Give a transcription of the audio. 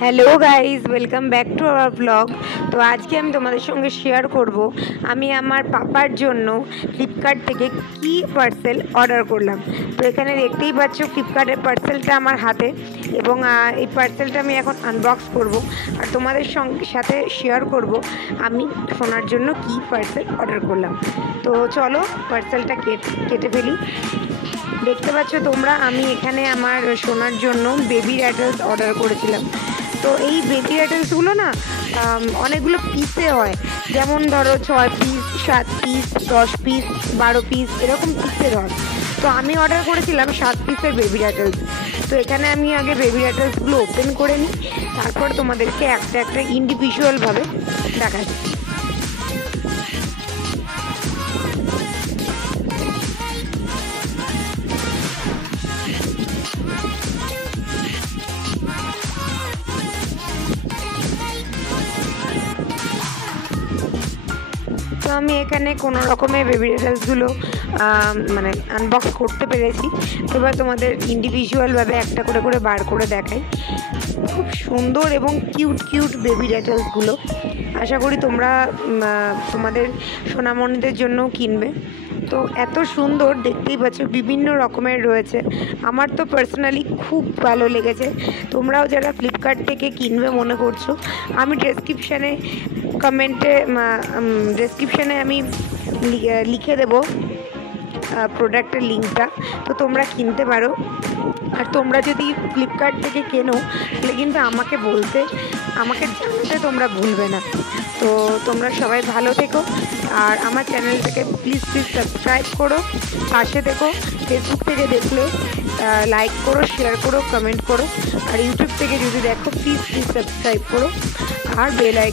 Hello guys, welcome back to our blog. তো আজকে আমি তোমাদের সঙ্গে শেয়ার করব আমি আমার পাপার জন্য ফ্লিপকার্ট থেকে কি পার্সেল অর্ডার করলাম। তো এখানে দেখতেই পাচ্ছ ফ্লিপকার্টের পার্সেলটা আমার হাতে, এবং এই পার্সেলটা আমি এখন আনবক্স করব আর তোমাদের সাথে শেয়ার করব আমি সোনার জন্য কি পার্সেল অর্ডার করলাম। তো চলো পার্সেলটা কেটে ফেলি। দেখতে পাচ্ছ তোমরা, আমি এখানে আমার সোনার জন্য বেবি র্যাটেলস অর্ডার করেছিলাম। তো এই বেবি র্যাটেলসগুলো না অনেকগুলো পিসে হয়, যেমন ধরো 6 পিস, 7 পিস, 10 পিস, 12 পিস, এরকম পিসের হয়। তো আমি অর্ডার করেছিলাম 7 পিসের বেবি র্যাটেলস। তো এখানে আমি আগে বেবি র্যাটেলসগুলো ওপেন করে নিই, তারপর তোমাদেরকে একটা একটা ইন্ডিভিজুয়ালভাবে দেখাচ্ছি। তো আমি এখানে কোনো রকমের বেবি র্যাটেলসগুলো মানে আনবক্স করতে পেরেছি। এবার তোমাদের ইন্ডিভিজুয়ালভাবে একটা করে করে বার করে দেখাই। খুব সুন্দর এবং কিউট কিউট বেবি র্যাটেলসগুলো। আশা করি তোমরা তোমাদের সোনামণিদের জন্যও কিনবে। তো এত সুন্দর, দেখতেই পাচ্ছ বিভিন্ন রকমের রয়েছে। আমার তো পার্সোনালি খুব ভালো লেগেছে। তোমরাও যারা ফ্লিপকার্ট থেকে কিনবে মনে করছো, আমি ডেসক্রিপশানে আমি লিখে দেবো প্রোডাক্টের লিঙ্কটা, তো তোমরা কিনতে পারো। আর তোমরা যদি ফ্লিপকার্ট থেকে কেনো তাহলে কিন্তু আমাকে জানাতে তোমরা ভুলবে না। তো তোমরা সবাই ভালো থেকো, আর আমার চ্যানেলটাকে প্লিজ সাবস্ক্রাইব করো, পাশে থেকো। ফেসবুক থেকে দেখলে লাইক করো, শেয়ার করো, কমেন্ট করো, আর ইউটিউব থেকে যদি দেখো প্লিজ সাবস্ক্রাইব করো আর বেল আইকন